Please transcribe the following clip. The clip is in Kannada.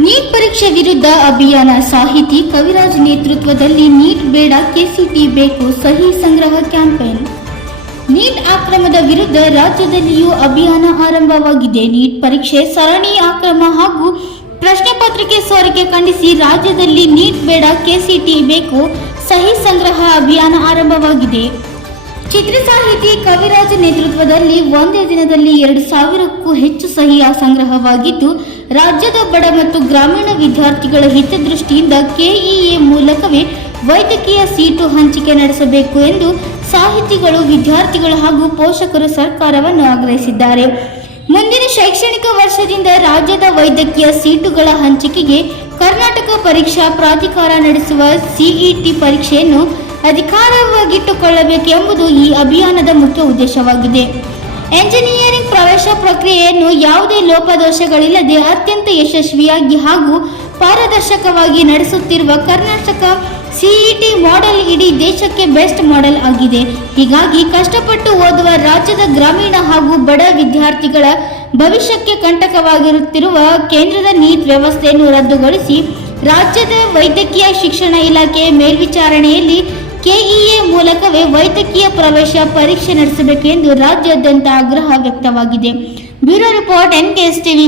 ನೀಟ್ ಪರೀಕ್ಷೆ ವಿರುದ್ಧ ಅಭಿಯಾನ. ಸಾಹಿತಿ ಕವಿರಾಜ್ ನೇತೃತ್ವದಲ್ಲಿ ನೀಟ್ ಬೇಡ ಕೆಸಿಟಿ ಬೇಕು ಸಹಿ ಸಂಗ್ರಹ ಕ್ಯಾಂಪೇನ್. ನೀಟ್ ಅಕ್ರಮದ ವಿರುದ್ಧ ರಾಜ್ಯದಲ್ಲಿಯೂ ಅಭಿಯಾನ ಆರಂಭವಾಗಿದೆ. ನೀಟ್ ಪರೀಕ್ಷೆ ಸರಣಿ ಅಕ್ರಮ ಹಾಗೂ ಪ್ರಶ್ನೆ ಪತ್ರಿಕೆ ಸೋರಿಕೆ ಖಂಡಿಸಿ ರಾಜ್ಯದಲ್ಲಿ ನೀಟ್ ಬೇಡ ಕೆಸಿಟಿ ಬೇಕು ಸಹಿ ಸಂಗ್ರಹ ಅಭಿಯಾನ ಆರಂಭವಾಗಿದೆ. ಚಿತ್ರ ಸಾಹಿತಿ ಕವಿರಾಜ್ ನೇತೃತ್ವದಲ್ಲಿ ಒಂದೇ ದಿನದಲ್ಲಿ 2,000ಕ್ಕೂ ಹೆಚ್ಚು ಸಹಿ ಸಂಗ್ರಹವಾಗಿದ್ದು, ರಾಜ್ಯದ ಬಡ ಮತ್ತು ಗ್ರಾಮೀಣ ವಿದ್ಯಾರ್ಥಿಗಳ ಹಿತದೃಷ್ಟಿಯಿಂದ ಕೆಇಎ ಮೂಲಕವೇ ವೈದ್ಯಕೀಯ ಸೀಟು ಹಂಚಿಕೆ ನಡೆಸಬೇಕು ಎಂದು ಸಾಹಿತಿಗಳು, ವಿದ್ಯಾರ್ಥಿಗಳು ಹಾಗೂ ಪೋಷಕರು ಸರ್ಕಾರವನ್ನು ಆಗ್ರಹಿಸಿದ್ದಾರೆ. ಮುಂದಿನ ಶೈಕ್ಷಣಿಕ ವರ್ಷದಿಂದ ರಾಜ್ಯದ ವೈದ್ಯಕೀಯ ಸೀಟುಗಳ ಹಂಚಿಕೆಗೆ ಕರ್ನಾಟಕ ಪರೀಕ್ಷಾ ಪ್ರಾಧಿಕಾರ ನಡೆಸುವ ಸಿಇಟಿ ಪರೀಕ್ಷೆಯನ್ನು ಅಧಿಕಾರವಾಗಿಟ್ಟುಕೊಳ್ಳಬೇಕೆಂಬುದು ಈ ಅಭಿಯಾನದ ಮುಖ್ಯ ಉದ್ದೇಶವಾಗಿದೆ. ಎಂಜಿನಿಯರಿಂಗ್ ಪ್ರವೇಶ ಪ್ರಕ್ರಿಯೆಯನ್ನು ಯಾವುದೇ ಲೋಪದೋಷಗಳಿಲ್ಲದೆ ಅತ್ಯಂತ ಯಶಸ್ವಿಯಾಗಿ ಹಾಗೂ ಪಾರದರ್ಶಕವಾಗಿ ನಡೆಸುತ್ತಿರುವ ಕರ್ನಾಟಕ ಸಿಇಟಿ ಮಾಡೆಲ್ ಇಡೀ ದೇಶಕ್ಕೆ ಬೆಸ್ಟ್ ಮಾಡೆಲ್ ಆಗಿದೆ. ಹೀಗಾಗಿ ಕಷ್ಟಪಟ್ಟು ಓದುವ ರಾಜ್ಯದ ಗ್ರಾಮೀಣ ಹಾಗೂ ಬಡ ವಿದ್ಯಾರ್ಥಿಗಳ ಭವಿಷ್ಯಕ್ಕೆ ಕಂಟಕವಾಗಿರುತ್ತಿರುವ ಕೇಂದ್ರದ ನೀಟ್ ವ್ಯವಸ್ಥೆಯನ್ನು ರದ್ದುಗೊಳಿಸಿ ರಾಜ್ಯದ ವೈದ್ಯಕೀಯ ಶಿಕ್ಷಣ ಇಲಾಖೆಯ ಮೇಲ್ವಿಚಾರಣೆಯಲ್ಲಿ ಕೆಇಎ ಮೂಲಕವೇ ವೈದ್ಯಕೀಯ ಪ್ರವೇಶ ಪರೀಕ್ಷೆ ನಡೆಸಬೇಕು ಎಂದು ರಾಜ್ಯಾದ್ಯಂತ ಆಗ್ರಹ ವ್ಯಕ್ತವಾಗಿದೆ. Bureau report, NKS TV.